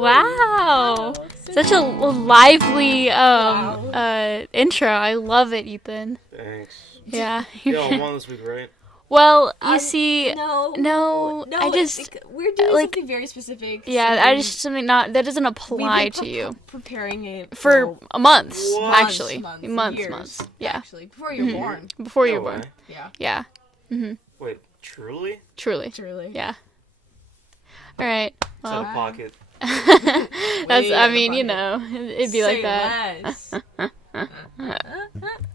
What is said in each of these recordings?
Wow. Such a lively intro. I love it, Ethan. Thanks. Yeah. Yo, I'm on this week, right? Well, you see, No, I just we're doing like, something very specific. yeah, I just something not that doesn't apply to you preparing it for months, What? actually, years, months, yeah, actually, before you're born. before No you're born, way. Yeah, Wait, truly? truly, yeah. All right, It's out well, of pocket. that's, Way I out mean, of you pocket. know, it'd be like Say that. less.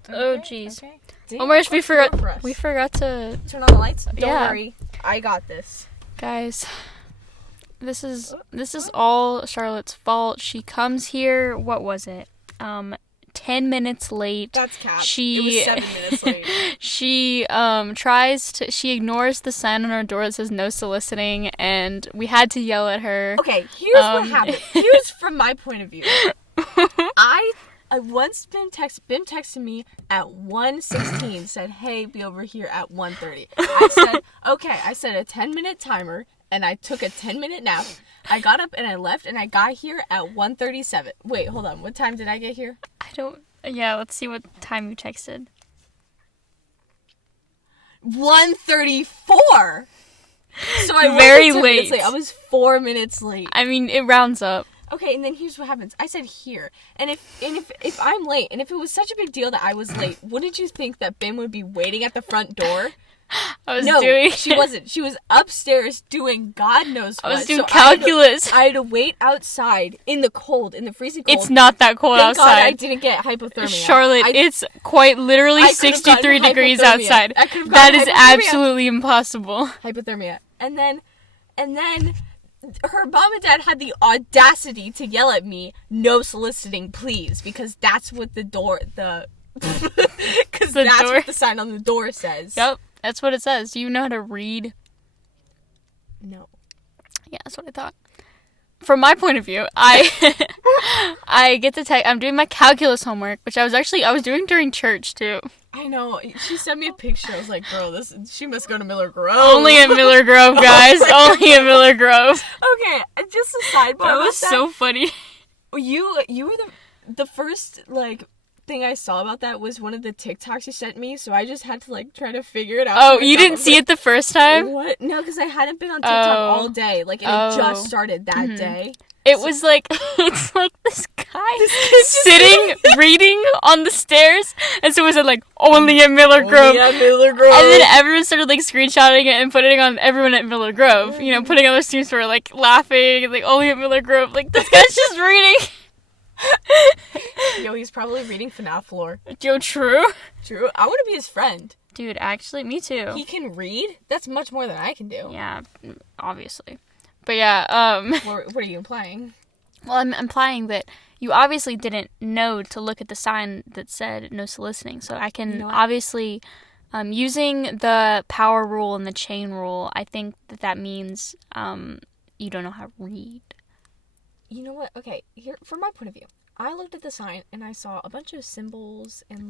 Oh, jeez. Okay. Damn, Oh my gosh, we what's going for forgot. us? We forgot to, Turn on the lights. Don't Yeah. worry, I got this. guys. This is all Charlotte's fault. She comes here. What was it? 10 minutes late. That's cap. She It was 7 minutes late. she ignores the sign on our door that says no soliciting, and we had to yell at her. Okay, here's what happened. Here's from my point of view. I once Bim texted me at 1:16, said, "Hey, be over here at 1:30." I said, "Okay." I set a 10-minute timer, and I took a 10-minute nap. I got up and I left, and I got here at 1:37. Wait, hold on. What time did I get here? Yeah, let's see what time you texted. 1:34. So I Very wasn't 10 minutes late. I was 4 minutes late. I mean, it rounds up. Okay, and then here's what happens. I said here, and if I'm late, and if it was such a big deal that I was late, wouldn't you think that Bim would be waiting at the front door? No, she wasn't. She was upstairs doing God knows what. I was doing So calculus. I had to wait outside in the cold, in the freezing cold. It's not that cold Thank God outside. I didn't get hypothermia. Charlotte, it's quite literally I could've 63 gotten degrees hypothermia. outside. I could've That gotten is hypothermia. absolutely impossible. Hypothermia. And then her mom and dad had the audacity to yell at me, "No soliciting, please," because that's what the door because that's door. what the sign on the door says. Yep, that's what it says. Do you know how to read? No. Yeah, that's what I thought. From my point of view, I get to I'm doing my calculus homework, which I was doing during church too. I know. She sent me a picture. I was like, "Girl, she must go to Miller Grove." Only at Miller Grove, guys. Only at Miller Grove. Okay, just a sidebar. That was so funny. You were the first thing I saw about that was one of the TikToks you sent me, so I just had to try to figure it out. Oh, you didn't see it the first time? What? No, because I hadn't been on TikTok all day. And it just started that day. It was it's like this guy sitting reading on the stairs, and so was it only at Miller Grove? Only at Miller Grove. And then everyone started screenshotting it and putting it on everyone at Miller Grove. You know, putting other students who were laughing, only at Miller Grove. This guy's just reading. Yo, he's probably reading FNAF lore. Yo, true. True. I want to be his friend. Dude, actually, me too. He can read? That's much more than I can do. Yeah, obviously. But yeah, What are you implying? Well, I'm implying that you obviously didn't know to look at the sign that said no soliciting. So I can obviously, using the power rule and the chain rule, I think that means you don't know how to read. You know what? Okay, here, from my point of view, I looked at the sign and I saw a bunch of symbols and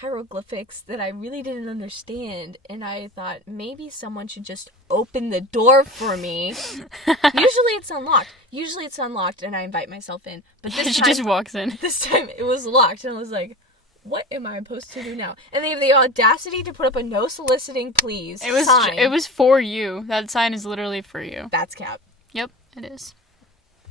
hieroglyphics that I really didn't understand, and I thought maybe someone should just open the door for me. Usually it's unlocked and I invite myself in, but this She time, just walks in. This time it was locked, and I was like, what am I supposed to do now? And they have the audacity to put up a no soliciting please sign. It was for you. That sign is literally for you. That's cap. Yep, it is.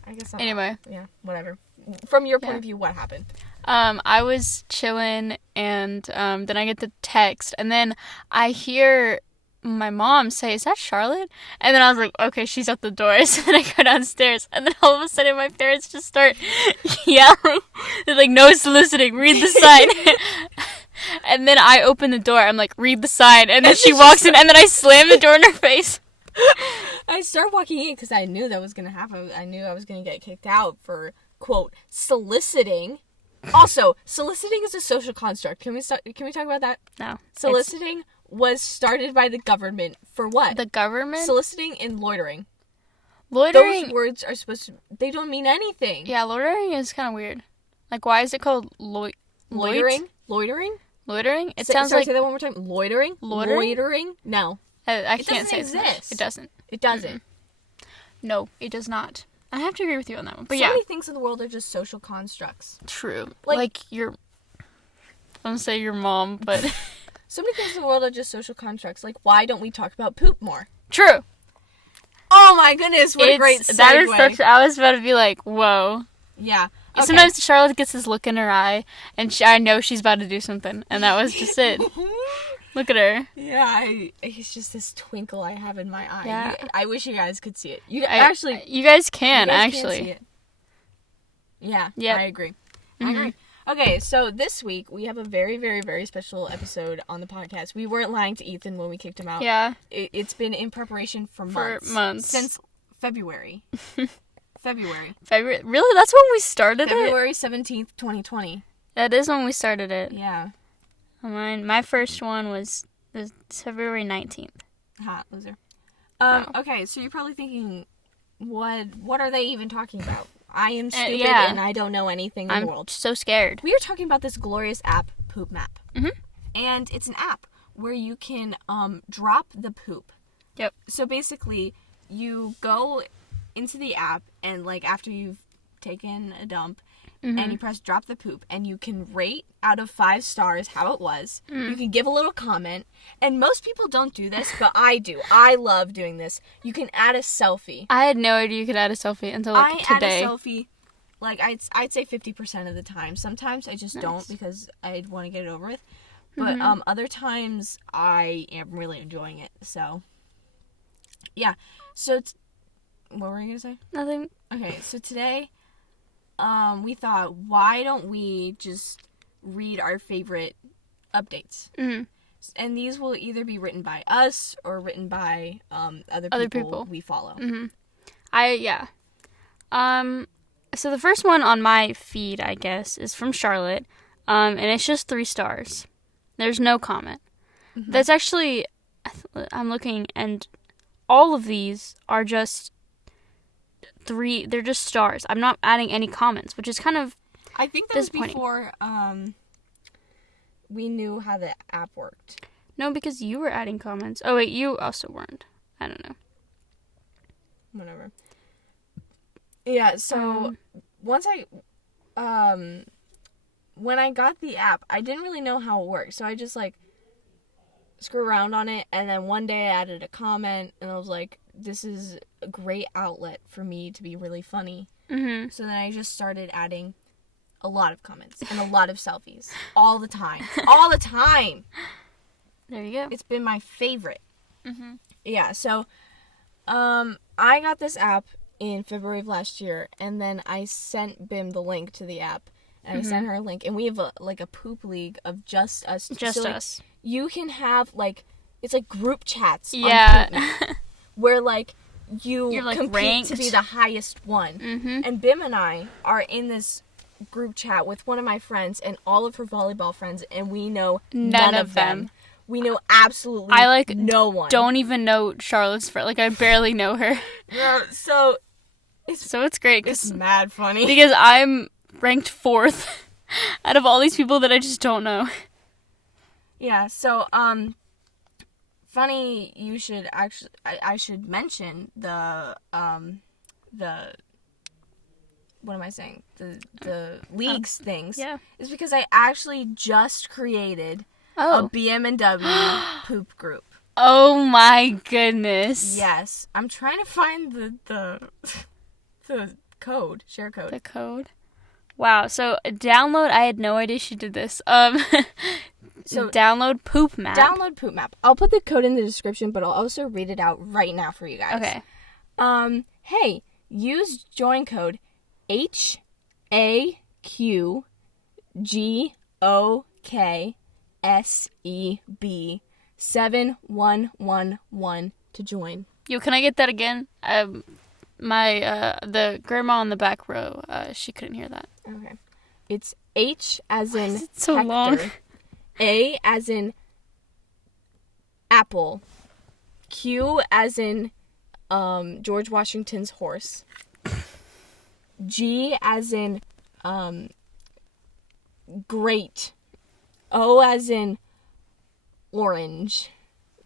I guess Anyway. Yeah, whatever. From your point of view, what happened? I was chilling, and then I get the text, and then I hear my mom say, "Is that Charlotte?" And then I was like, okay, she's at the door. So then I go downstairs, and then all of a sudden my parents just start yelling. They're like, "No soliciting, read the sign." And then I open the door, I'm like, "Read the sign," and then she walks in, and then I slam the door in her face. I started walking in because I knew that was going to happen. I knew I was going to get kicked out for, quote, soliciting. Also, soliciting is a social construct. Can we talk about that? No. Soliciting was started by the government for what? The government? Soliciting and loitering. Loitering? Those words are supposed to... They don't mean anything. Yeah, loitering is kind of weird. Why is it called loitering? Loitering? It sounds Say that one more time. Loitering? Loitering? Loitering? No. I can't say exist. It doesn't. It doesn't. No, it does not. I have to agree with you on that one. But so yeah. many things in the world are just social constructs. True. Like I'm going to say your mom, but... So many things in the world are just social constructs. Like, why don't we talk about poop more? True. Oh my goodness, what a great segue. That is such... I was about to be like, whoa. Yeah. Okay. Sometimes Charlotte gets this look in her eye, and I know she's about to do something, and that was just it. Look at her. Yeah, it's just this twinkle I have in my eye. Yeah. I wish you guys could see it. You You guys can, actually. Can see it. Yeah, Yep. I agree. I agree. Okay, so this week we have a very, very, very special episode on the podcast. We weren't lying to Ethan when we kicked him out. Yeah. It's been in preparation for months. Since February. February. Really? That's when we started February 17th, 2020. That is when we started it. Yeah. My first one was February 19th. Hot loser. Wow. Okay, so you're probably thinking, what are they even talking about? I am stupid yeah. and I don't know anything in the world. I'm so scared. We are talking about this glorious app, Poop Map. Mhm. And it's an app where you can drop the poop. Yep. So basically, you go into the app and like after you've taken a dump and you press drop the poop and you can rate out of 5 stars how it was. You can give a little comment. And most people don't do this, but I do. I love doing this. You can add a selfie. I had no idea you could add a selfie until like today. I add a selfie like I'd say 50% of the time. Sometimes I just don't because I want to get it over with. But other times I am really enjoying it. So yeah. So what were you gonna say? Nothing. Okay, so today we thought, why don't we just read our favorite updates? And these will either be written by us or written by other people we follow. So the first one on my feed, I guess, is from Charlotte, and it's just 3 stars. There's no comment. That's actually, I'm looking, and all of these are just 3. They're just stars. I'm not adding any comments, which is kind of I think that was before we knew how the app worked. No, because you were adding comments. Oh wait, you also weren't. I don't know. Whatever. Yeah, so once when I got the app, I didn't really know how it worked. So I just like screw around on it, and then one day I added a comment and I was like, this is a great outlet for me to be really funny. So then I just started adding a lot of comments and a lot of selfies all the time. All the time. There you go. It's been my favorite. Yeah, so I got this app in February of last year, and then I sent Bim the link to the app, and I sent her a link, and we have a poop league of just us. Just so, us. You can have it's like group chats. Yeah. On Poop Map, where like you're like compete ranked to be the highest one. And Bim and I are in this group chat with one of my friends and all of her volleyball friends, and we know none of them. We know absolutely no one. Don't even know Charlotte's friend. Like, I barely know her. Yeah, so it's great. It's mad funny. Because I'm ranked 4th out of all these people that I just don't know. Yeah, so, funny you should actually... I should mention the... What am I saying? The leagues things. Yeah. Is because I actually just created... a BM&W poop group. Oh my goodness. Yes. I'm trying to find the code, share code. The code. Wow. So download, I had no idea she did this. So download Poop Map. Download Poop Map. I'll put the code in the description, but I'll also read it out right now for you guys. Okay. Hey, use join code HAQGOKSEB 7111 to join. Yo, can I get that again? The grandma on the back row, she couldn't hear that. Okay. It's H as in Why is it so Hector, long? A as in apple, Q as in George Washington's horse, G as in great, O as in orange,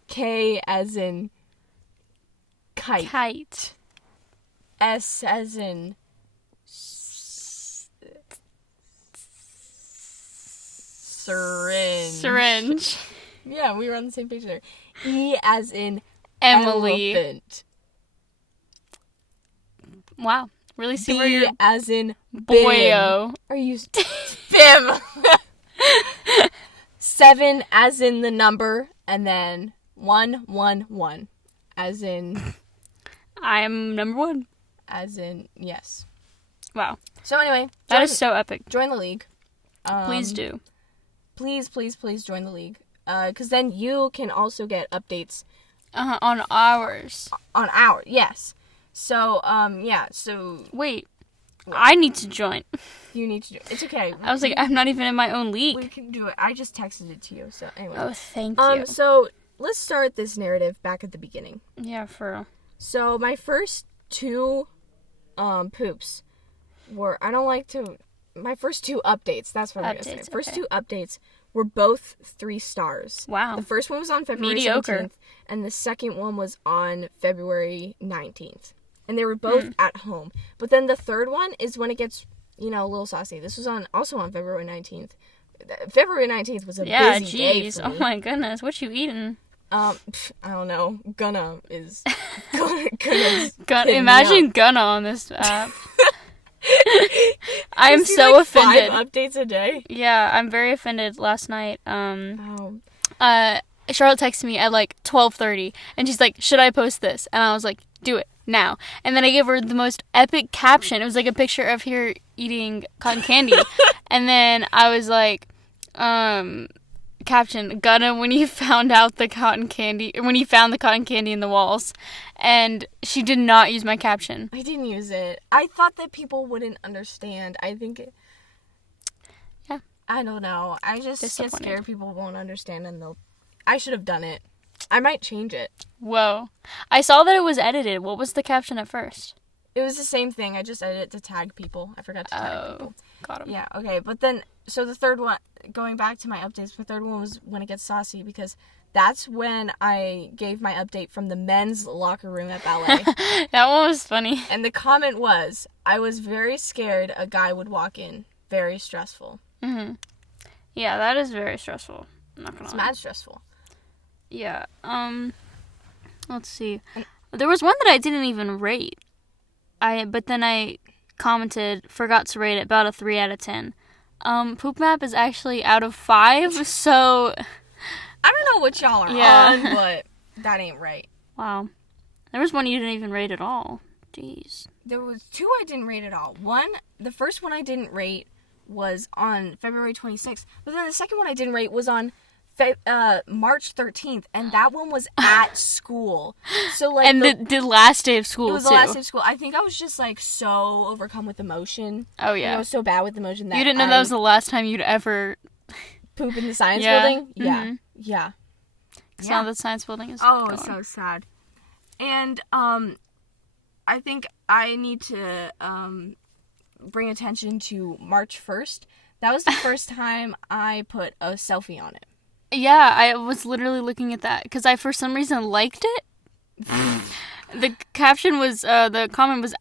K as in kite. S as in syringe. Syringe. Yeah, we were on the same page there. E as in Emily. elephant. Wow. Really see where B you're... as in Boyo. Are you... Bim! 7 as in the number, and then 111 as in... I'm number 1. As in, yes. Wow. So anyway. That is so epic. Join the league. Please do. Please join the league. Because then you can also get updates. On ours. On ours, yes. So, yeah, so... Wait. I need to join. You need to do it. It's okay. I was like, I'm not even in my own league. We can do it. I just texted it to you, so anyway. Oh, thank you. So, let's start this narrative back at the beginning. Yeah, for real. So, my first 2 poops were... My first 2 updates, that's what I'm going to say. First 2 updates were both 3 stars. Wow. The first one was on February Mediocre. 17th, and the second one was on February 19th. And they were both at home. But then the third one is when it gets, a little saucy. This was also on February 19th. February 19th was a busy day for me. Oh my goodness, what you eating? I don't know. Gunna is... Imagine Gunna on this app. I'm so offended. 5 updates a day? Yeah, I'm very offended last night. Charlotte texted me at like 12:30 and she's like, should I post this? And I was like, do it now. And then I gave her the most epic caption. It was like a picture of her eating cotton candy. And then I was like, caption, Gunna when you found the cotton candy in the walls. And she did not use my caption. I didn't use it. I thought that people wouldn't understand. I think yeah, I don't know. I just get scared people won't understand and I should have done it. I might change it. Whoa. I saw that it was edited. What was the caption at first? It was the same thing. I just edited it to tag people. I forgot to tag people. Got him. Yeah, okay. But then, so the third one, going back to my updates, the third one was when it gets saucy because that's when I gave my update from the men's locker room at ballet. That one was funny. And the comment was, I was very scared a guy would walk in. Very stressful. Mm-hmm. Yeah, that is very stressful. I'm not gonna lie. It's mad stressful. Yeah. Let's see. There was one that I didn't even rate. But then I forgot to rate it, about a 3 out of 10. Poop Map is actually out of 5, so... I don't know what y'all are on, but that ain't right. Wow. There was one you didn't even rate at all. Jeez. There was 2 I didn't rate at all. The first one I didn't rate was on February 26th, but then the second one I didn't rate was on March 13th, and that one was at school. So like, and the last day of school. It was the last day of school. I think I was just like so overcome with emotion. Oh yeah, I was so bad with emotion that you didn't know that was the last time you'd ever poop in the science building. Yeah, mm-hmm. yeah. Because now the science building is gone. It's so sad. And I think I need to bring attention to March 1st. That was the first time I put a selfie on it. Yeah, I was literally looking at that because I, for some reason, liked it. The caption was, the comment was,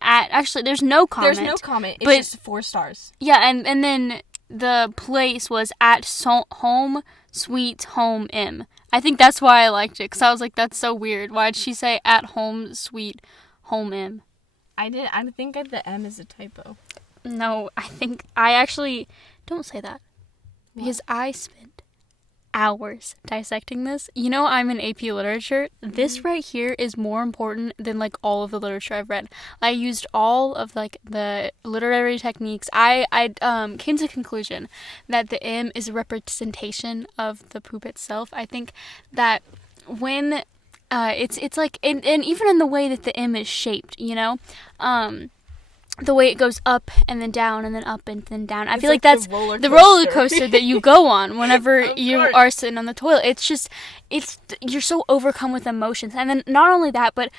actually, there's no comment. There's no comment. It's just 4 stars. Yeah, and then the place was at home, sweet home M. I think that's why I liked it because I was like, that's so weird. Why'd she say at home, sweet home M? I think the M is a typo. No, I actually, don't say that. Because I spent hours dissecting this. You know, I'm in AP literature. This right here is more important than like all of the literature I've read. I used all of like the literary techniques. I came to the conclusion that the M is a representation of the poop itself. I think that when it's like, and even in the way that the M is shaped, you know, the way it goes up and then down and then up and then down. I feel like that's the roller coaster that you go on whenever you are sitting on the toilet. It's just, you're so overcome with emotions. And then not only that, but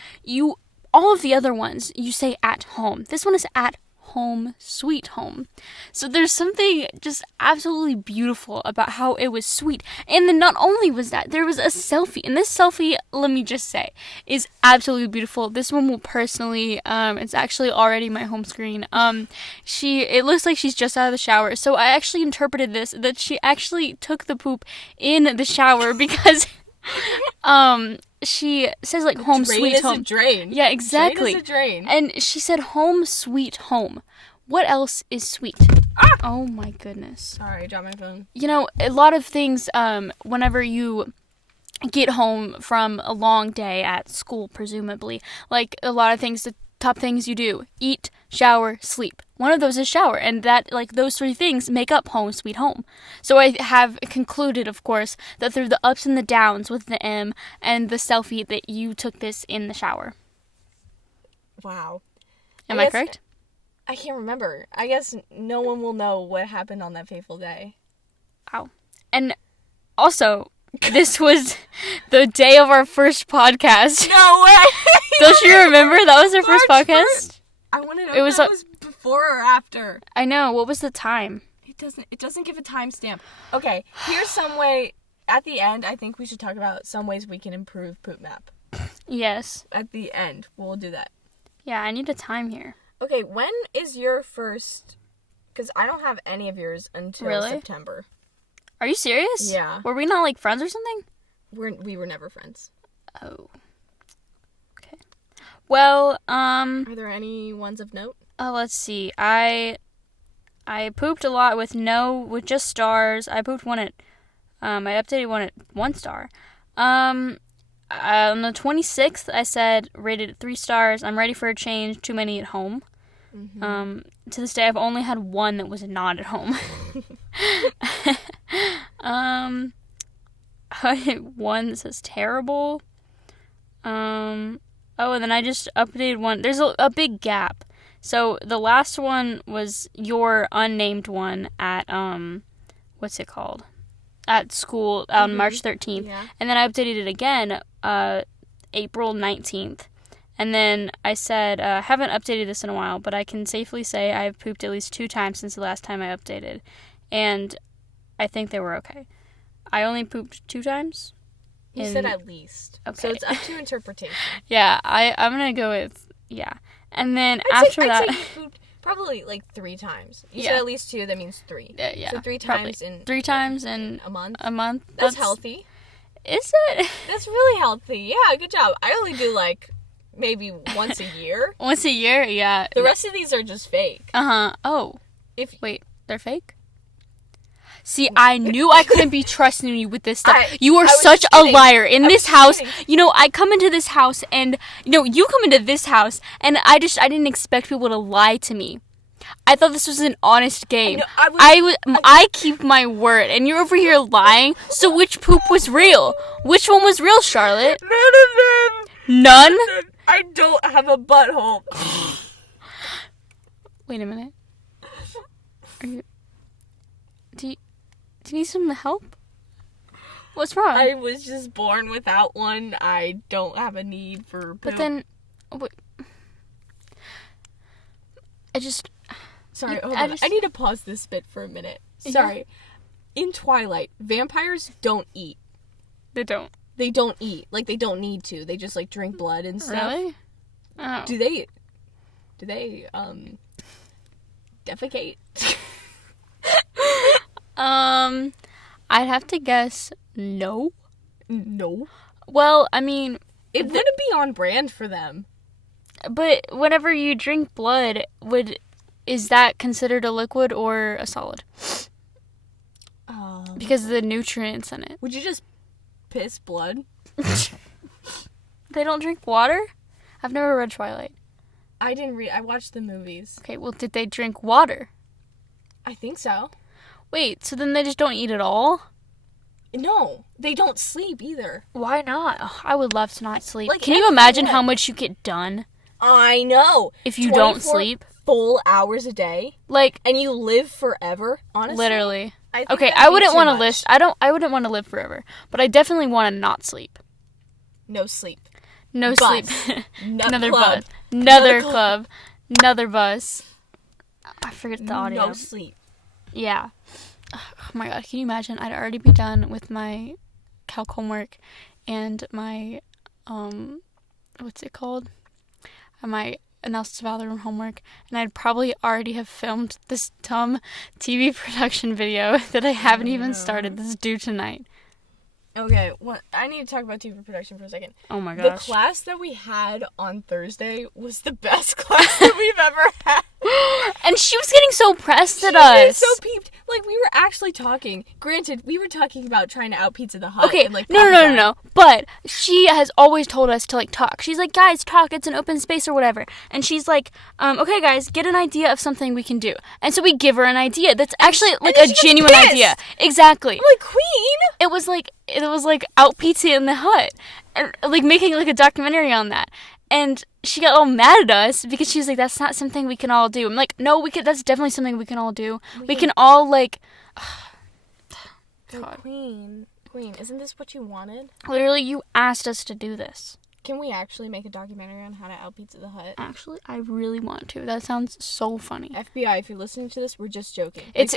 all of the other ones, you say at home. This one is at home sweet home. So there's something just absolutely beautiful about how it was sweet. And then not only was that, there was a selfie. And this selfie, let me just say, is absolutely beautiful. This one will personally, it's actually already my home screen. It looks like she's just out of the shower. So I actually interpreted this, that she actually took the poop in the shower because she says like home sweet home. A drain. Yeah, exactly. Drain is a drain. And she said home sweet home. What else is sweet? Oh my goodness. Sorry, I dropped my phone. You know, a lot of things, whenever you get home from a long day at school, presumably, like a lot of things, the top things you do: eat, shower, sleep. One of those is shower, and that, like, those three things make up home sweet home. So I have concluded, of course, that through the ups and the downs with the M and the selfie, that you took this in the shower. Wow. Am I correct? I can't remember. I guess no one will know what happened on that fateful day. Wow. And also, this was the day of our first podcast. No way! Don't you remember? That was our first podcast? I want to know if that was before or after. I know. What was the time? It doesn't give a timestamp. Okay, here's some way. At the end, I think we should talk about some ways we can improve Poop Map. Yes. At the end, we'll do that. Yeah, I need a time here. Okay, when is your first... Because I don't have any of yours until September. Are you serious? Yeah. Were we not, like, friends or something? We were never friends. Oh. Okay. Well, Are there any ones of note? Let's see. I pooped a lot with just stars. I pooped one at, I updated one at 1 star. On the 26th, I said, rated at 3 stars. I'm ready for a change. Too many at home. Mm-hmm. To this day, I've only had one that was not at home. One that says terrible. And then I just updated one. There's a big gap. So the last one was your unnamed one at, what's it called? At school on March 13th. Yeah. And then I updated it again, April 19th. And then I said, haven't updated this in a while, but I can safely say I've pooped at least 2 times since the last time I updated. And I think they were okay. I only pooped 2 times. You said at least. Okay. So it's up to interpretation. Yeah, I'm going to go with, yeah. And then I'd say you pooped probably like 3 times. You said at least 2, that means 3. Yeah. So 3 times probably. in... 3 times in a month? A month. That's healthy. Is it? That's really healthy. Yeah, good job. I only do like maybe once a year. Once a year? Yeah. The rest of these are just fake. Uh-huh. Oh. Wait, they're fake? See, I knew I couldn't be trusting you with this stuff. You are such a liar. In this house, you know, I come into this house and, you know, you come into this house and I didn't expect people to lie to me. I thought this was an honest game. I keep my word and you're over here lying. So which poop was real? Which one was real, Charlotte? None of them. None? I don't have a butthole. Wait a minute. Do you need some help? What's wrong? I was just born without one. I don't have a need for poop. But then... Sorry, hold on. I need to pause this bit for a minute. Sorry. Yeah. In Twilight, vampires don't eat. They don't. They don't eat. Like, they don't need to. They just, like, drink blood and stuff. Really? Oh. Do they, defecate? I'd have to guess no. No? Well, I mean... It wouldn't be on brand for them. But whenever you drink blood, is that considered a liquid or a solid? Because of the nutrients in it. Would you just piss blood? They don't drink water? I've never read Twilight. I watched the movies. Okay, well, did they drink water? I think so. Wait, so then they just don't eat at all? No, they don't sleep either. Why not? Oh, I would love to not sleep. Like, can you imagine how much you get done? I know. If you don't sleep. Full hours a day. Like, and you live forever, honestly. Literally. I wouldn't want to list. I wouldn't want to live forever, but I definitely want to not sleep. No sleep. No sleep. Another bus. Another club. Another bus. I forget the audio. No sleep. Yeah. Oh my god, can you imagine? I'd already be done with my calc homework and my, what's it called? My analysis of algorithm homework, and I'd probably already have filmed this dumb TV production video that I haven't even started. This is due tonight. Okay, I need to talk about TV production for a second. Oh my gosh. The class that we had on Thursday was the best class that we've ever had. And she was getting so pressed at us. So peeved. Like, we were actually talking. Granted, we were talking about trying to out Pizza the Hut. Okay, and, like, no. But she has always told us to, like, talk. She's like, guys, talk. It's an open space or whatever. And she's like, okay, guys, get an idea of something we can do. And so we give her an idea that's actually, like, a genuine idea. Exactly. I'm like, Queen? It was like out Pizza in the Hut. And, like, making, like, a documentary on that. And she got all mad at us because she was like, that's not something we can all do. I'm like, no, that's definitely something we can all do. We can all, like... God. Queen, isn't this what you wanted? Literally, you asked us to do this. Can we actually make a documentary on how to out Pizza the Hut? Actually, I really want to. That sounds so funny. FBI, if you're listening to this, we're just joking. It's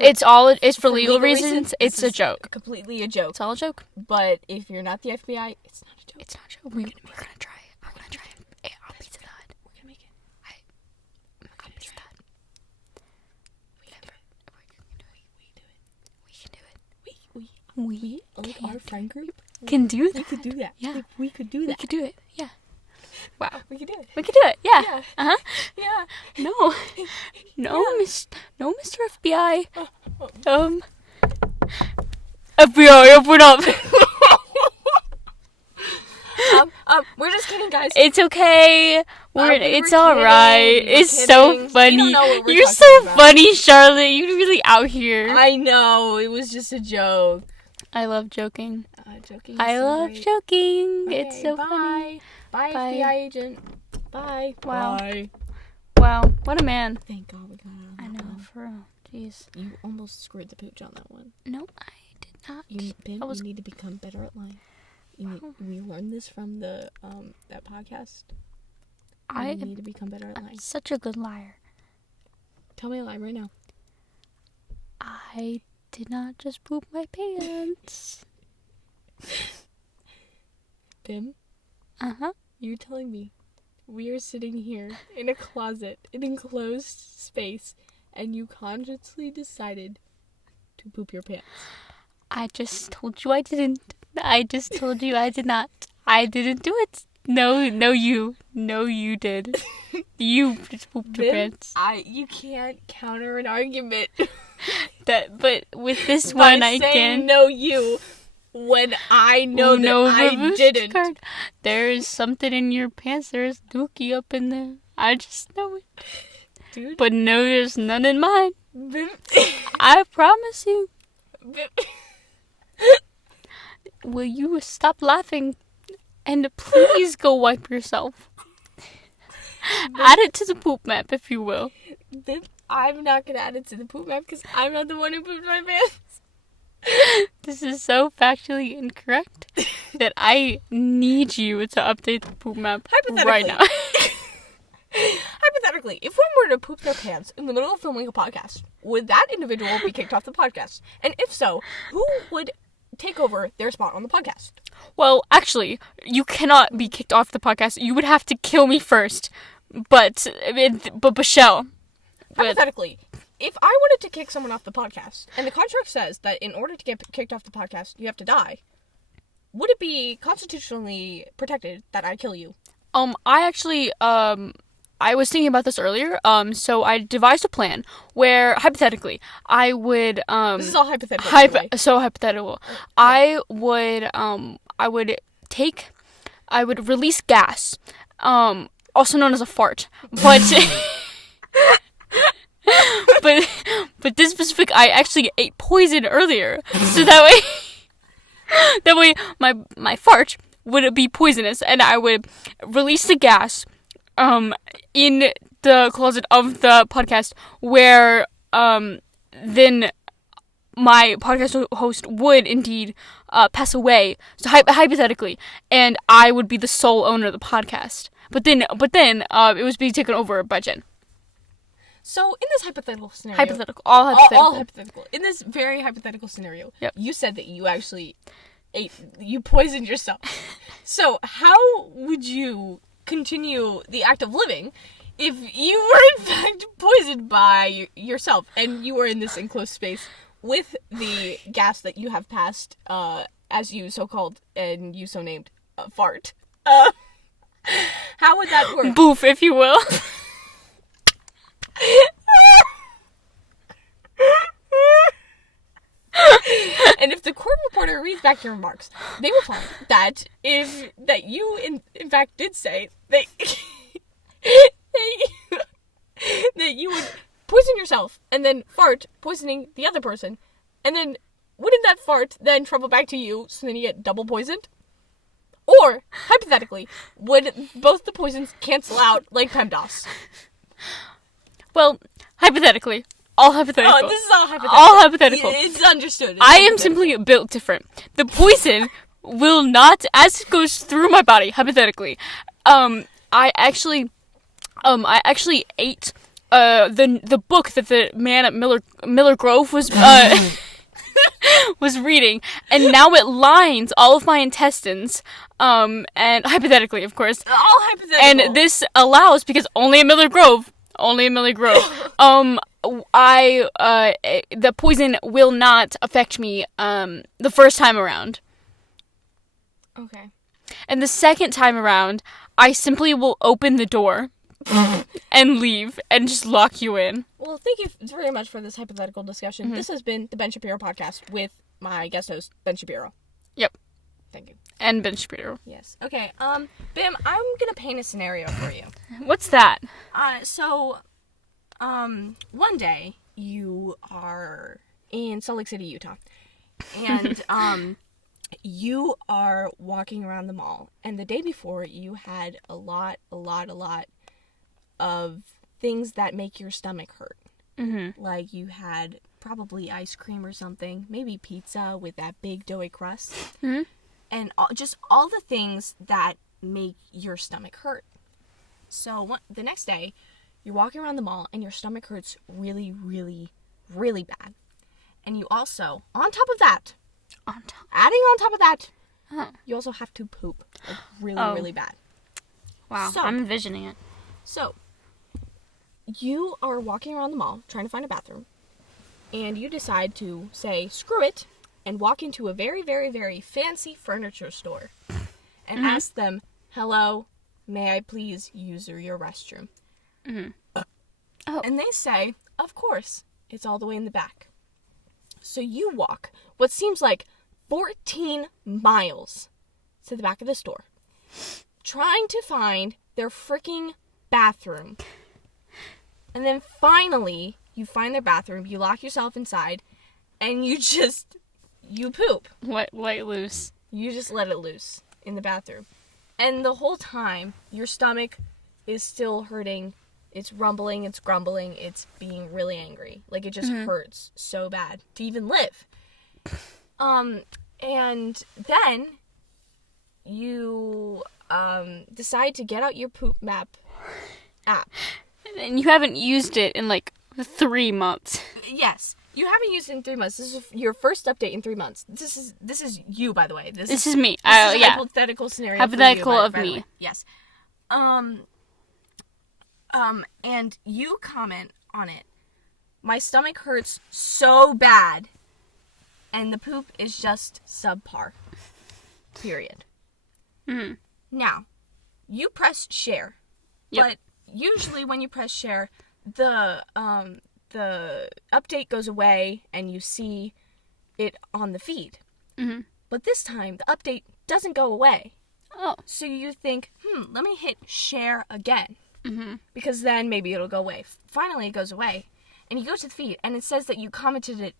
for legal reasons. It's a joke. Completely a joke. It's all a joke. But if you're not the FBI, it's not a joke. It's not a joke. We're gonna try it. We're gonna try it. Out Pizza the Hut. We're gonna make it. Out Pizza the Hut. We can do it. Like our friend group can do that. We could do that. Yeah. We could do that. We could do it. Yeah. Wow. We could do it. We could do it. Yeah. Yeah. Uh-huh. Yeah. No. No, Mr. FBI. FBI, open up. We're just kidding, guys. It's okay. It's alright. It's kidding. so funny. You don't know what we're You're talking so about. funny, Charlotte. You're really out here. I know. It was just a joke. I love joking. Joking. Is I so love great. joking. Okay, It's so funny. Bye, Bye. FBI agent. Bye. Wow. Bye. Wow. What a man. Thank God we got out of that I know, one. for real. Jeez. You almost screwed the pooch on that one. No, I did not. Ben, I was- you need to become better at lying. We learned this from the that podcast. I You need to become better at lying. am such a good liar. Tell me a lie right now. I did not just poop my pants. Bim, Uh-huh. you're telling me we are sitting here in a closet, an enclosed space, and you consciously decided to poop your pants. I just told you I didn't. I just told you I did not. I didn't do it. No, you did. You just pooped your Bim, pants. you can't counter an argument But with this by one, I saying can. no you when I know that I reverse didn't. card. There is something in your pants. There is dookie up in there. I just know it. Dude. But no, there's none in mine. Bim. I promise you. Bim. Will you stop laughing? And please go wipe yourself. Add it to the poop map, if you will. Bim, I'm not gonna add it to the poop map because I'm not the one who pooped my pants. This is so factually incorrect that I need you to update the poop map right now. Hypothetically, if one were to poop their pants in the middle of filming a podcast, would that individual be kicked off the podcast? And if so, who would take over their spot on the podcast? Well, actually, you cannot be kicked off the podcast. You would have to kill me first. But Michelle. Hypothetically, if I wanted to kick someone off the podcast, and the contract says that in order to get kicked off the podcast, you have to die, would it be constitutionally protected that I kill you? I actually, I was thinking about this earlier. So I devised a plan where, hypothetically, I would, This is all hypothetical. so hypothetical. I would release gas, also known as a fart, but, but this specific, I actually ate poison earlier, so that way, my fart would be poisonous, and I would release the gas, in the closet of the podcast, where, then my podcast host would indeed, pass away, so hypothetically, and I would be the sole owner of the podcast. But then, it was being taken over by Jen. So in this hypothetical scenario, all hypothetical. all hypothetical. In this very hypothetical scenario, Yep. you said that you actually you poisoned yourself. So how would you continue the act of living if you were in fact poisoned by yourself and you were in this enclosed space with the gas that you have passed, as you so called and you so named, fart? How would that work? Boof, if you will. And if the court reporter reads back your remarks, they will find that you in fact did say that that you would poison yourself and then fart, poisoning the other person, and then wouldn't that fart then travel back to you, so then you get double poisoned? Or, hypothetically, would both the poisons cancel out like PEMDAS? Well, hypothetically. All hypothetical. Oh, this is all hypothetical. All hypothetical. It's understood. I am simply built different. The poison will not, as it goes through my body, hypothetically. I actually ate the book that the man at Miller Grove was was reading, and now it lines all of my intestines. And hypothetically, of course. All hypothetical. And this allows, because only in Miller Grove. The poison will not affect me the first time around. Okay. And the second time around, I simply will open the door and leave and just lock you in. Well, thank you very much for this hypothetical discussion. This has been the Ben Shapiro podcast with my guest host, Ben Shapiro. Yep. Thank you. And Ben Shapiro. Yes. Okay. Bim, I'm gonna paint a scenario for you. What's that? One day you are in Salt Lake City, Utah, and you are walking around the mall, and the day before you had a lot of things that make your stomach hurt. Mm-hmm. Like you had probably ice cream or something, maybe pizza with that big doughy crust, Mm-hmm. and just all the things that make your stomach hurt. So the next day, you're walking around the mall and your stomach hurts really, really, really bad. And you also, adding on top of that, you also have to poop, like really bad. Wow, So- I'm envisioning it. So, you are walking around the mall trying to find a bathroom, and you decide to say, screw it, and walk into a very, very, very fancy furniture store and ask them, hello, may I please use your restroom? Mm-hmm. Oh. And they say, of course, it's all the way in the back. So you walk what seems like 14 miles to the back of the store, trying to find their freaking bathroom. And then finally, you find their bathroom, you lock yourself inside, and you poop. Let loose. You just let it loose in the bathroom. And the whole time, your stomach is still hurting. It's rumbling, it's grumbling, it's being really angry. Like, it just hurts so bad to even live. And then you decide to get out your poop map app. And you haven't used it in like 3 months. Yes. You haven't used it in 3 months. This is your first update in 3 months. This is you, by the way. This is me. This is a Yeah. hypothetical scenario. Hypothetical for you, of by the me. way. Yes. And you comment on it. My stomach hurts so bad, and the poop is just subpar. Period. Mm-hmm. Now, you press share, Yep. but usually when you press share, the update goes away and you see it on the feed. Mm-hmm. But this time, the update doesn't go away. Oh. So you think, let me hit share again. Mm-hmm. Because then maybe it'll go away. Finally, it goes away. And you go to the feed, and it says that you commented it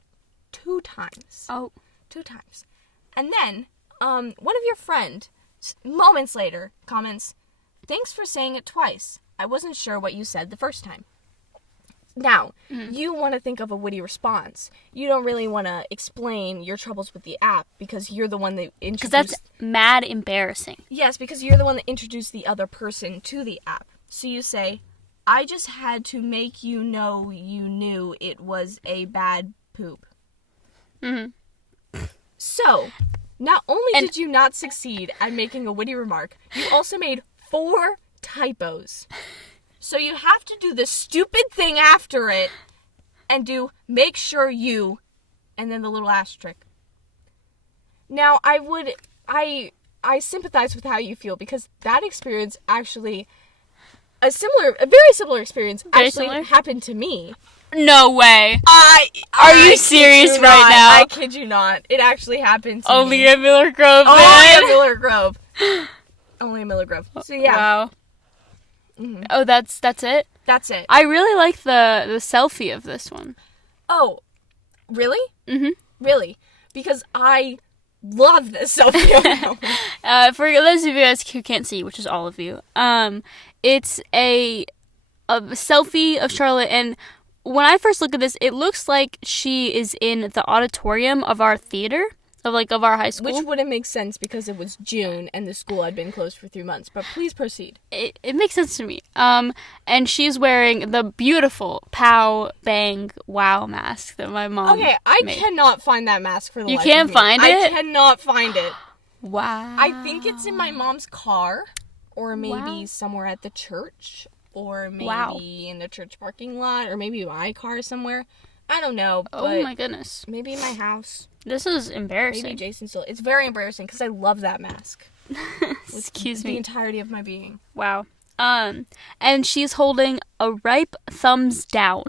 2 times. Oh. 2 times. And then, one of your friend, moments later, comments, thanks for saying it twice. I wasn't sure what you said the first time. Now, you want to think of a witty response. You don't really want to explain your troubles with the app because you're the one that introduced... Because that's mad embarrassing. Yes, because you're the one that introduced the other person to the app. So you say, I just had to make you know you knew it was a bad poop. So, not only did you not succeed at making a witty remark, you also made 4 typos. So you have to do the stupid thing after it and do make sure you, and then the little asterisk. Now, I sympathize with how you feel because that experience actually, a very similar experience happened to me. No way. Are you serious right now? I kid you not. It actually happened to Only me. at Miller Grove, Only man. at Miller Grove. Only at Miller Grove. So yeah. Wow. Oh, that's it? That's it. I really like the selfie of this one. Oh, really? Really? Because I love this selfie. For those of you guys who can't see, which is all of you, it's a selfie of Charlotte, and when I first look at this, it looks like she is in the auditorium of our theater, of our high school. Which wouldn't make sense because it was June and the school had been closed for 3 months. But please proceed. It makes sense to me. And she's wearing the beautiful Pow Bang Wow mask that my mom Okay, I made. cannot find that mask for the life of me. You can't find it? I cannot find it. Wow. I think it's in my mom's car, or maybe somewhere at the church, or maybe in the church parking lot, or maybe my car somewhere. I don't know. But oh my goodness. Maybe in my house. This is embarrassing. Maybe Jason still. It's very embarrassing because I love that mask. Excuse the me. entirety of my being. Wow. And she's holding a ripe thumbs down.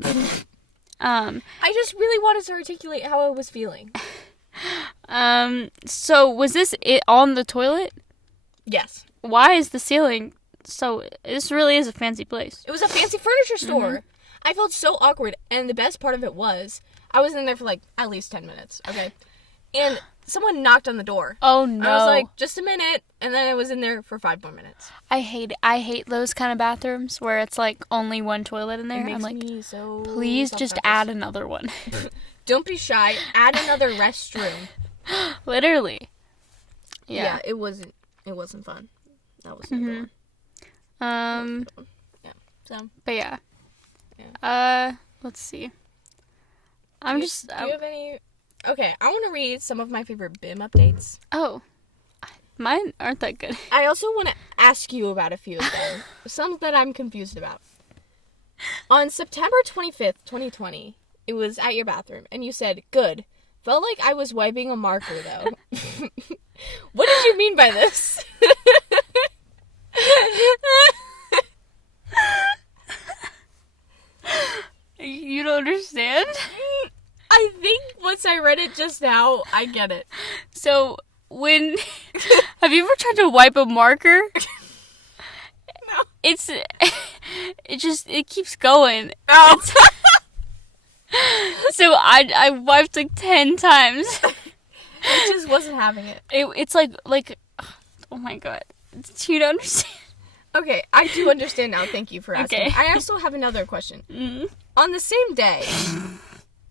I just really wanted to articulate how I was feeling. So was this it on the toilet? Yes. Why is the ceiling so... This really is a fancy place. It was a fancy furniture store. I felt so awkward, and the best part of it was, I was in there for like at least 10 minutes, okay? And someone knocked on the door. Oh no. I was like, just a minute, and then I was in there for 5 more minutes. I hate those kind of bathrooms where it's like only one toilet in there. It makes I'm like, me so please just add another one. Don't be shy. Add another restroom. Literally. Yeah, it wasn't fun. That was the one. Yeah. So. But yeah. Let's see. Do you have any? Okay, I want to read some of my favorite BIM updates. Oh, mine aren't that good. I also want to ask you about a few of them. Some that I'm confused about. On September 25th, 2020, it was at your bathroom, and you said, "Good. Felt like I was wiping a marker, though." What did you mean by this? You don't understand? I think once I read it just now, I get it. So, have you ever tried to wipe a marker? No. It keeps going. Oh. So I wiped like 10 times. I just wasn't having it. It's like, oh my god. Do you understand? Okay, I do understand now. Thank you for asking. Okay. I also have another question. On the same day,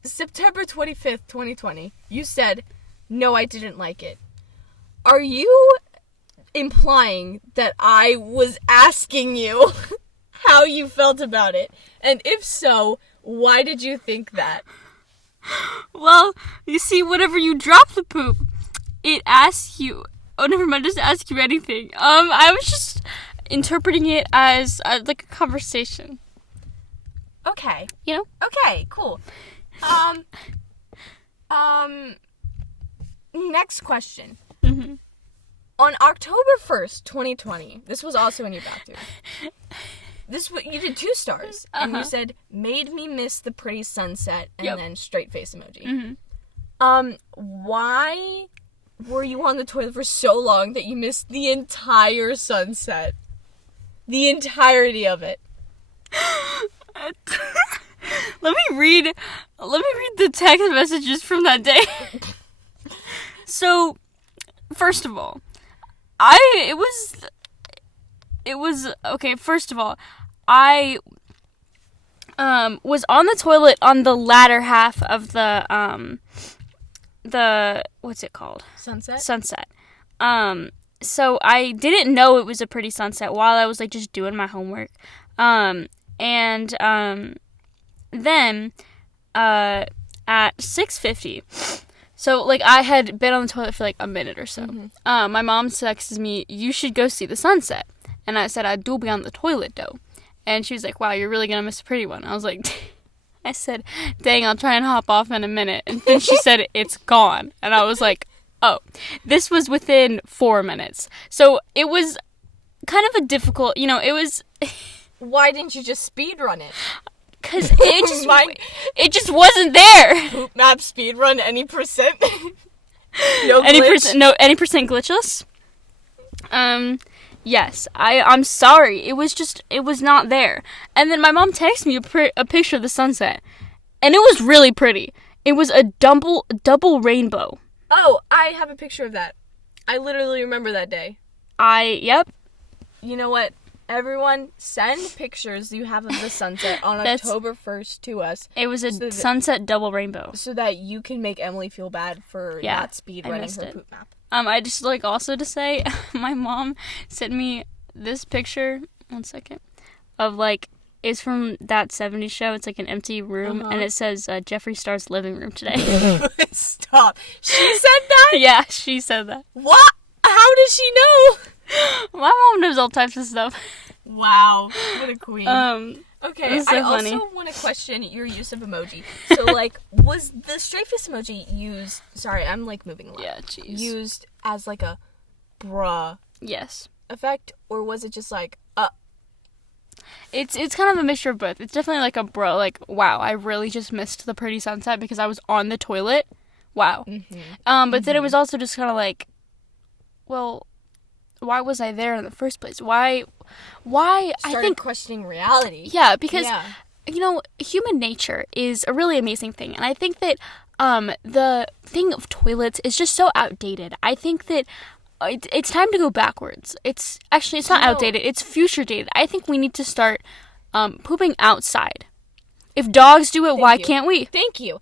September 25th, 2020, you said, "No, I didn't like it." Are you implying that I was asking you how you felt about it? And if so, why did you think that? Well, you see, whenever you drop the poop, it asks you... Oh, never mind, it doesn't ask you anything. I was just interpreting it as like a conversation. Okay. You know? Okay, cool. Next question. On October 1st, 2020, this was also in your bathroom. You did 2 stars, and you said, "Made me miss the pretty sunset," and then straight face emoji. Why were you on the toilet for so long that you missed the entire sunset? The entirety of it. Let me read the text messages from that day. So, first of all, it was okay, first of all, I was on the toilet on the latter half of the what's it called? Sunset. So I didn't know it was a pretty sunset while I was like just doing my homework. And then at 6:50, so like I had been on the toilet for like a minute or so. My mom texted me, "You should go see the sunset." And I said, "I do be on the toilet though." And she was like, "Wow, you're really gonna miss a pretty one." I was like, I said, "Dang, I'll try and hop off in a minute." And then she said, "It's gone." And I was like, oh, this was within 4 minutes. So it was kind of a difficult, it was... Why didn't you just speed run it? Because it just wasn't there. Poop map speed run any percent? No glitch? Any percent glitchless? Yes, I'm sorry. It was not there. And then my mom texted me a picture of the sunset. And it was really pretty. It was a double rainbow. Oh, I have a picture of that. I literally remember that day. Yep. You know what? Everyone, send pictures you have of the sunset on October 1st to us. It was a sunset double rainbow. So that you can make Emily feel bad for not speed running her poop map. I just also to say, my mom sent me this picture, 1 second, of it's from that 70s show. It's like an empty room, and it says Jeffree Star's living room today. Stop. She said that? Yeah, she said that. What? How does she know? My mom knows all types of stuff. Wow. What a queen. Okay, so I funny. also want to question your use of emoji. So, was the straight face emoji used... Sorry, I'm, moving a lot. Yeah, jeez. Used as, a bruh Yes. effect? Or was it just, It's kind of a mixture of both. It's definitely like a bro, wow, I really just missed the pretty sunset because I was on the toilet. Wow. But then it was also just kind of well, why was I there in the first place? Why? I think questioning reality. Yeah, because human nature is a really amazing thing, and I think that the thing of toilets is just so outdated. I think that it's time to go backwards. It's not outdated. It's future dated. I think we need to start pooping outside. If dogs do it, why can't we? Thank you.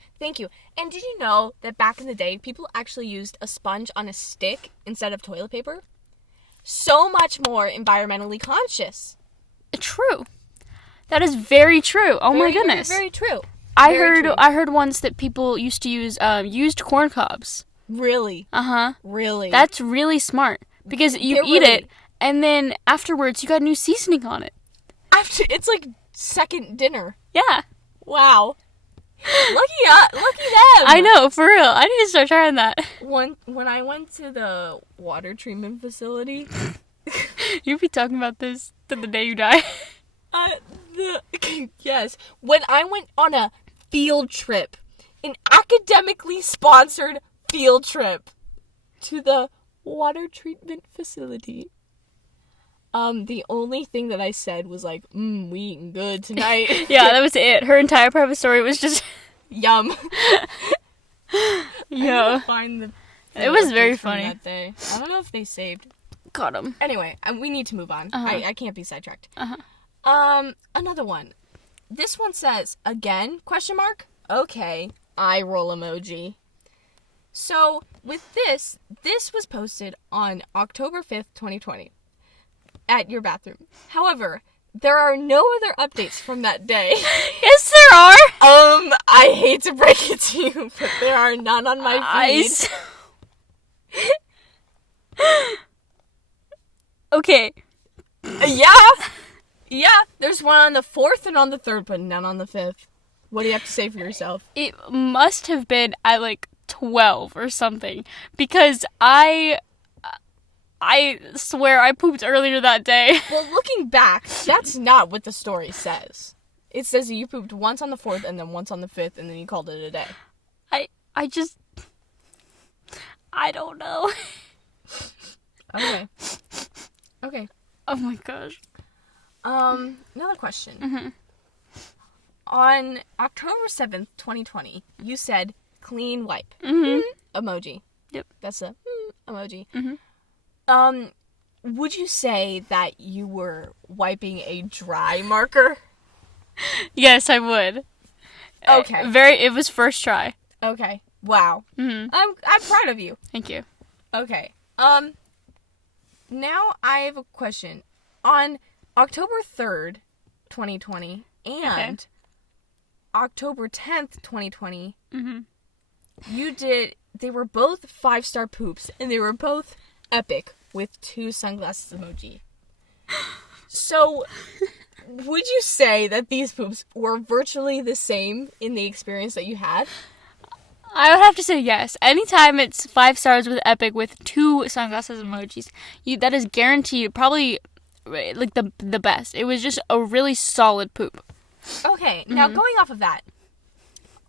And did you know that back in the day, people actually used a sponge on a stick instead of toilet paper? So much more environmentally conscious. True. That is very true. Oh my goodness. Very, very true. I heard once that people used to use used corn cobs. Really? Uh-huh. Really? That's really smart because you eat it and then afterwards you got new seasoning on it. It's like second dinner. Yeah. Wow. Lucky them. I know, for real. I need to start trying that. When I went to the water treatment facility, you'll be talking about this to the day you die. Yes. When I went on a field trip, an academically sponsored field trip to the water treatment facility. The only thing that I said was we eating good tonight. Yeah, that was it. Her entire private story was just yum. Yeah. It was very funny. That day. I don't know if they saved. Got him. Anyway, we need to move on. I can't be sidetracked. Another one. This one says, again, ? Okay, eye roll emoji. So, with this was posted on October 5th, 2020. At your bathroom. However, there are no other updates from that day. Yes, there are. I hate to break it to you, but there are none on my feed. Okay. Yeah, there's one on the 4th and on the 3rd, but none on the 5th. What do you have to say for yourself? It must have been at 12 or something because I swear I pooped earlier that day. Well, looking back, that's not what the story says. It says that you pooped once on the 4th and then once on the 5th and then you called it a day. I don't know. Okay. Oh my gosh. Another question. On October 7th, 2020, you said clean wipe. Emoji. Yep. That's a emoji. Would you say that you were wiping a dry marker? Yes, I would. Okay. It was first try. Okay. Wow. I'm proud of you. Thank you. Okay. Now I have a question. On October 3rd, 2020, and October 10th, 2020, they were both 5-star poops, and they were both epic with 2 sunglasses emoji. So, would you say that these poops were virtually the same in the experience that you had? I would have to say yes. Anytime it's 5 stars with epic with 2 sunglasses emojis, that is guaranteed probably like the best. It was just a really solid poop. Okay, now going off of that,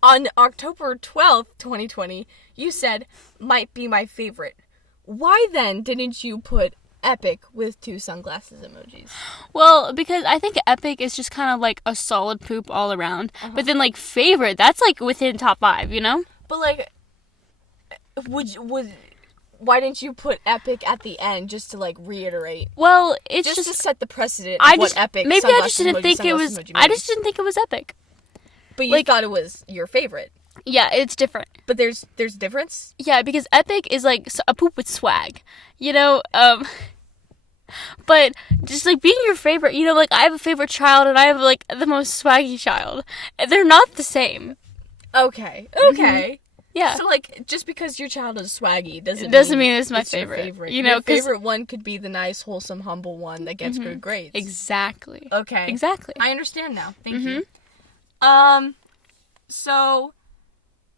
on October 12th, 2020, you said, might be my favorite. Why then didn't you put epic with 2 sunglasses emojis? Well, because I think epic is just kind of like a solid poop all around. But then like favorite, that's like within top 5, you know? But like, why didn't you put epic at the end just to like reiterate? Well, it's just to just set the precedent of what epic. Maybe I just didn't think it was. I just didn't think it was epic. But you thought it was your favorite. Yeah, it's different. But there's a difference? Yeah, because epic is like a poop with swag, you know? But just like being your favorite, you know, like I have a favorite child and I have like the most swaggy child. They're not the same. Okay. Yeah. So like, just because your child is swaggy doesn't mean it's my favorite. You know, your favorite one could be the nice, wholesome, humble one that gets good grades. Exactly. Okay. Exactly. I understand now. Thank you. So,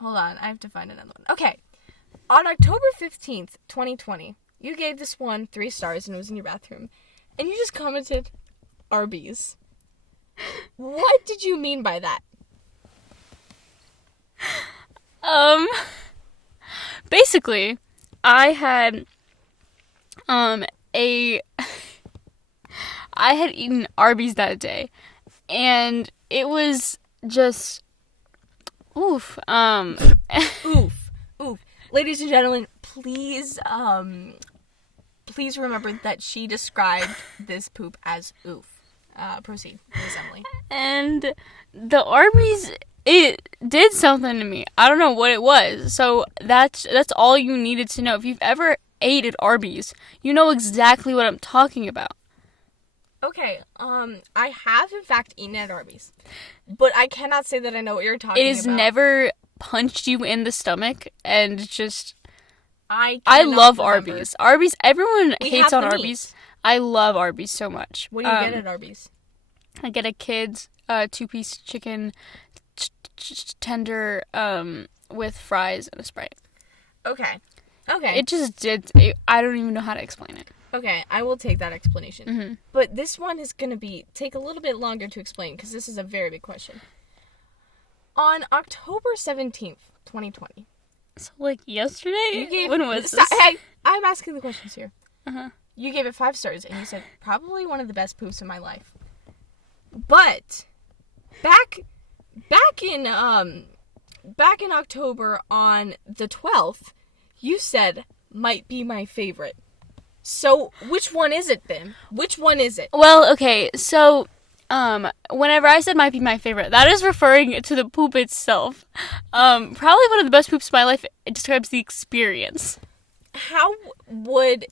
hold on. I have to find another one. Okay. On October 15th, 2020, you gave this one 3 stars and it was in your bathroom. And you just commented, Arby's. What did you mean by that? Basically, I had, I had eaten Arby's that day. And it was just, oof. Oof. Ladies and gentlemen, please remember that she described this poop as oof. Proceed, Miss Emily. And the Arby's, it did something to me. I don't know what it was. So that's all you needed to know. If you've ever ate at Arby's, you know exactly what I'm talking about. Okay, I have in fact eaten at Arby's, but I cannot say that I know what you're talking about. It has never punched you in the stomach, and just I love remember. Arby's. Arby's, everyone hates on Arby's. I love Arby's so much. What do you get at Arby's? I get a kid's 2-piece chicken tender with fries and a Sprite. Okay. It just did. I don't even know how to explain it. Okay, I will take that explanation. Mm-hmm. But this one is going to take a little bit longer to explain because this is a very big question. On October 17th, 2020. So, like, yesterday? When was this? Hey, I'm asking the questions here. Uh-huh. You gave it 5 stars, and you said, probably one of the best poops in my life. But, back in October on the 12th, you said, might be my favorite. So, which one is it, Bim? Which one is it? Well, okay, so, whenever I said might be my favorite, that is referring to the poop itself. Probably one of the best poops in my life. It describes the experience. How wouldn't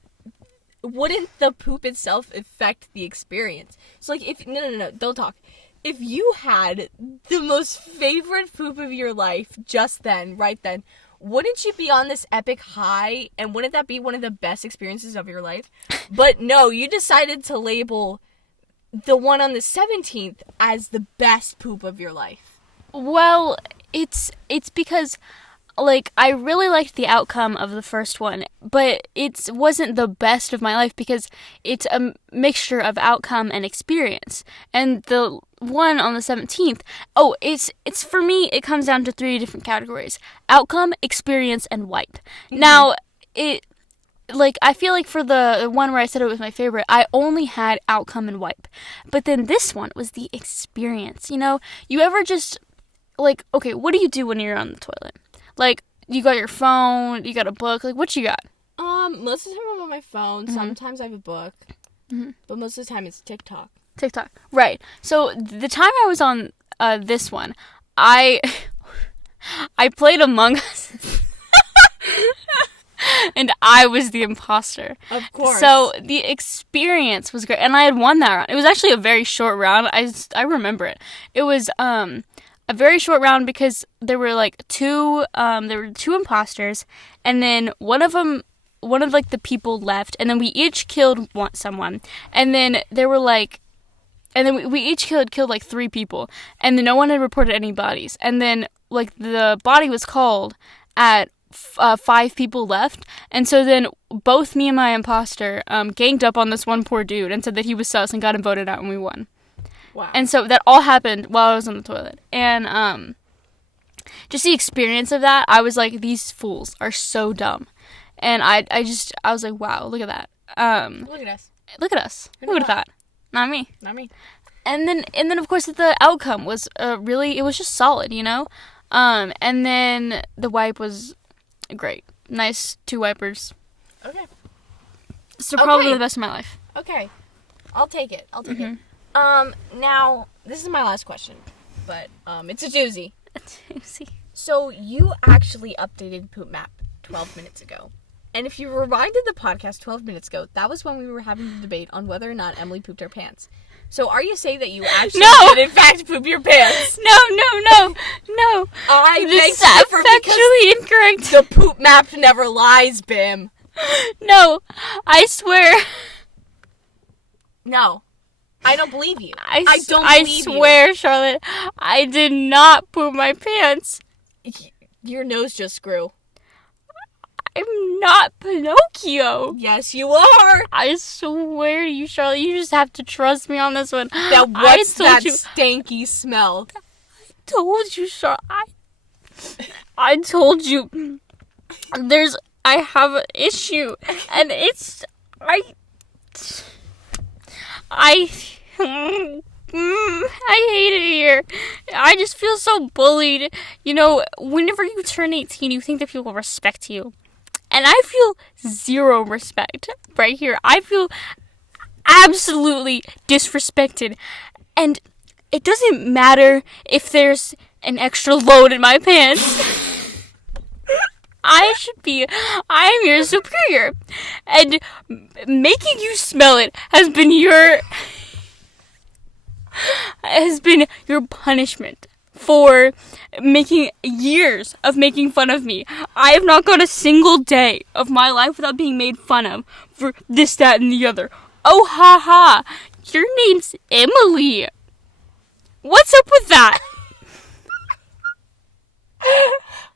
the poop itself affect the experience? So, like, no, don't talk. If you had the most favorite poop of your life just then, right then, wouldn't you be on this epic high? And wouldn't that be one of the best experiences of your life? But no, you decided to label the one on the 17th as the best poop of your life. Well, it's because, like, I really liked the outcome of the first one, but it wasn't the best of my life because it's a mixture of outcome and experience. And the one on the 17th, it's for me, it comes down to 3 different categories: outcome, experience, and wipe. Mm-hmm. Now, I feel like for the one where I said it was my favorite, I only had outcome and wipe. But then this one was the experience. You know, you ever just, like, okay, what do you do when you're on the toilet? Like, you got your phone, you got a book, like, what you got? Most of the time I'm on my phone. Mm-hmm. Sometimes I have a book. Mm-hmm. But most of the time it's TikTok. Right. So, the time I was on this one, I played Among Us. and I was the imposter. Of course. So the experience was great, and I had won that round. It was actually a very short round. I remember it. It was a very short round because there were like two imposters, and then one of like the people left, and then we each killed someone, and then there were like. And then we each killed like 3 people, and then no one had reported any bodies. And then like the body was called at 5 people left, and so then both me and my imposter ganged up on this one poor dude and said that he was sus and got him voted out, and we won. Wow. And so that all happened while I was on the toilet, and just the experience of that, I was like, these fools are so dumb, and I was like, wow, look at that. Look at us. Look at us. Who would have thought? Not me. Not me. And then of course the outcome was it was just solid, you know? And then the wipe was great. Nice 2 wipers. Okay. So probably the best of my life. Okay. I'll take it. Now, this is my last question, but it's a doozy. So you actually updated Poop Map 12 minutes ago. And if you rewinded the podcast 12 minutes ago, that was when we were having the debate on whether or not Emily pooped her pants. So are you saying that you actually did in fact poop your pants? No. I This beg is to differ factually incorrect. the Poop Map never lies, Bim. No, I swear. No. I don't believe you. I believe swear, Charlotte, I did not poop my pants. you. Your nose just grew. I'm not Pinocchio. Yes, you are. I swear to you, Charlotte, you just have to trust me on this one. Now, what's that stanky smell? Told you, Charlotte. I told you. I have an issue, and it's I hate it here. I just feel so bullied. You know, whenever you turn 18, you think that people respect you. And I feel 0 respect right here. I feel absolutely disrespected. And it doesn't matter if there's an extra load in my pants. I am your superior. And making you smell it has been your punishment for making years of making fun of me. I have not gone a single day of my life without being made fun of for this, that, and the other. Oh, ha, ha. Your name's Emily. What's up with that?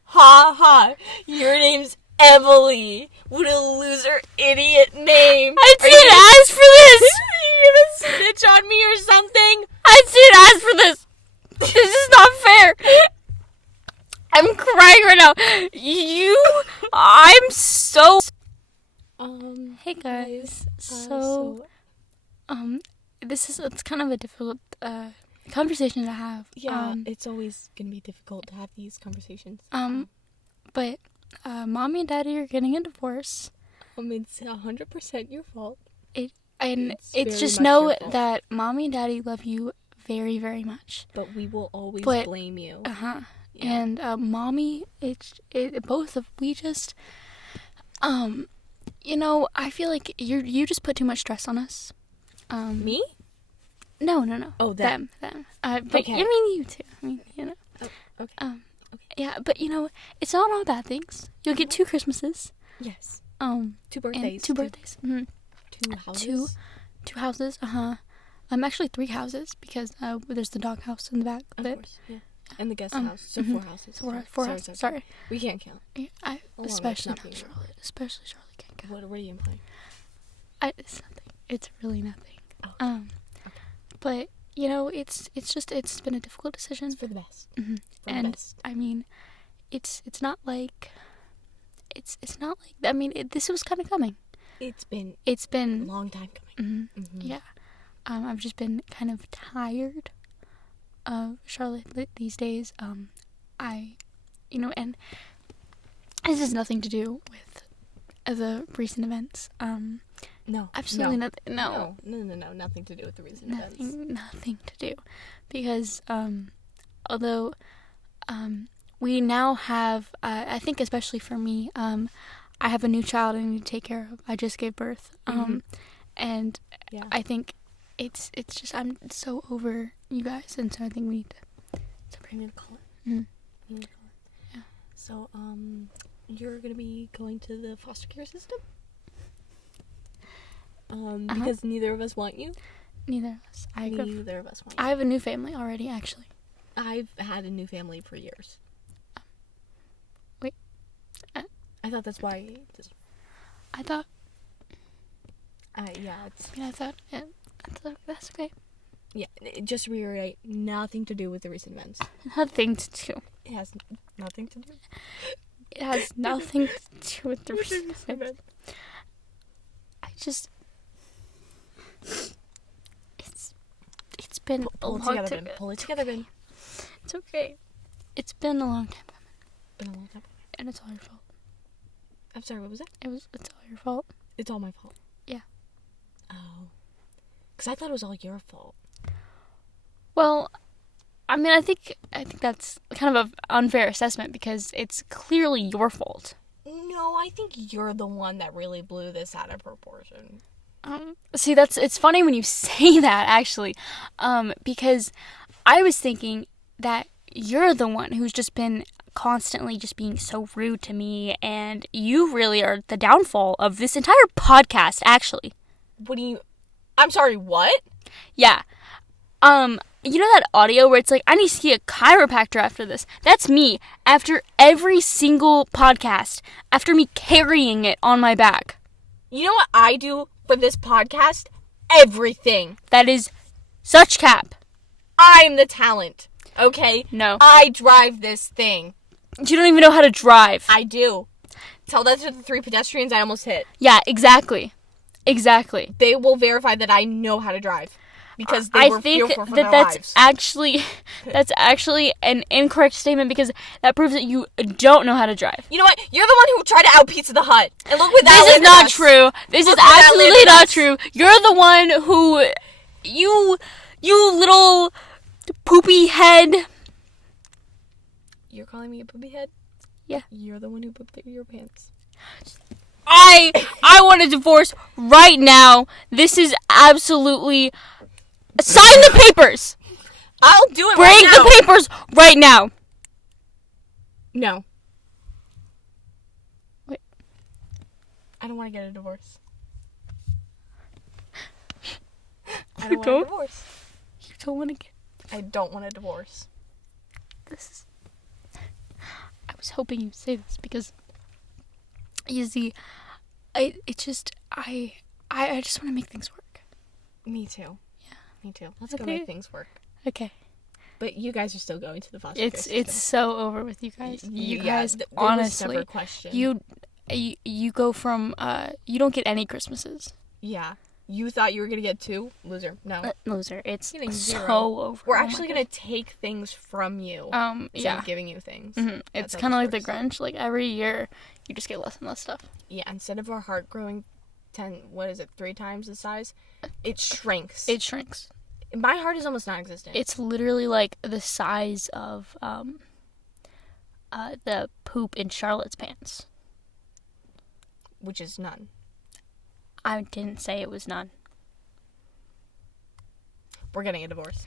Ha ha. Your name's Emily. What a loser idiot name. I didn't ask for this. Are you gonna snitch on me or something? I didn't ask for this. This is not fair. I'm crying right now. I'm so... Hey guys. It's kind of a difficult conversation to have. Yeah, it's always gonna be difficult to have these conversations. But mommy and daddy are getting a divorce. It's 100% your fault. It's just know that mommy and daddy love you very, very much. But we will always blame you. Yeah. And mommy, I feel like you just put too much stress on us. Me? No. Oh, them. But okay. I mean you too. I mean, you know. Oh, okay. Okay. Yeah, but it's not all bad things. You'll get 2 Christmases. Yes. 2 birthdays. And 2 birthdays. Mm-hmm. 2 houses. 2 houses. Actually 3 houses because there's the dog house in the back of it. Course, yeah. And the guest house. So 4 houses. So 4 houses. Sorry. We can't count. Yeah, especially Charlotte. Especially Charlotte can't count. What are you implying? It's nothing. It's really nothing. Okay. But it's been a difficult decision. It's for the best. Mm-hmm. For the best. I mean, it's not like this was kind of coming. It's been a long time coming. Mm-hmm. Mm-hmm. Yeah. I've just been kind of tired of Charlotte these days. And this has nothing to do with the recent events. No. Absolutely nothing. No. Nothing to do with the recent events. Nothing to do. Because, although, we now have, I think especially for me, I have a new child I need to take care of. I just gave birth. And Yeah. I think it's just I'm so over you guys, and so I think we need to. We need to call it. Mm. We need to call it. Yeah. So, you're gonna be going to the foster care system? Because neither of us want you. Neither of us. Neither of us want you. I have a new family already, actually. I've had a new family for years. Wait. I thought that's why. I thought. Yeah. It's, I thought that's okay. yeah. Just to reiterate, nothing to do with the recent events. Nothing to do. It has nothing to do. It has nothing to do with the recent events. I just. It's been Pull it together, Ben. Pull it together, Ben. It's okay. It's been a long time coming. Been a long time. And it's all your fault. I'm sorry. What was it? It's all your fault. It's all my fault. Yeah. Oh. Because I thought it was all your fault. Well, I mean, I think that's kind of an unfair assessment because it's clearly your fault. No, I think you're the one that really blew this out of proportion. See, it's funny when you say that, actually, because I was thinking that you're the one who's just been constantly just being so rude to me, and you really are the downfall of this entire podcast, actually. What do you... I'm sorry, what? Yeah. You know that audio where it's like, I need to see a chiropractor after this? That's me, after every single podcast, after me carrying it on my back. You know what I do for this podcast? Everything. That is such cap. I'm the talent, okay? No. I drive this thing. You don't even know how to drive. I do. Tell that to the 3 pedestrians I almost hit. Yeah, exactly. Exactly. They will verify that I know how to drive. Because they were fearful for their lives. That's actually an incorrect statement because that proves that you don't know how to drive. You know what? You're the one who tried to out Pizza the Hut. And look what that This is not us. true. This Look is what that absolutely landed not us. true. You're the one who you little poopy head. You're calling me a poopy head? Yeah. You're the one who pooped your pants. I want a divorce right now. This is absolutely... Sign the papers! I'll do it Bring right now. the papers right now. No. Wait. I don't want to get a divorce. I You don't want don't? a divorce. You don't want to get... I don't want a divorce. This is... I was hoping you'd say this because... You see, I just want to make things work. Me too. Yeah. Me too. Let's go Okay. make things work. Okay. But you guys are still going to the foster care system. It's so over with you guys. You guys, there honestly, was never question. you go from you don't get any Christmases. Yeah. You thought you were gonna get 2? Loser. No. Loser. It's Getting so 0. over. We're Oh my actually God. gonna take things from you. Instead Yeah. of giving you things. Mm-hmm. That's It's how kind of this like the works. Grinch. Like every year, you just get less and less stuff. Yeah. Instead of our heart growing 3 times the size, it shrinks. It shrinks. My heart is almost non-existent. It's literally like the size of the poop in Charlotte's pants. Which is none. I didn't say it was none. We're getting a divorce.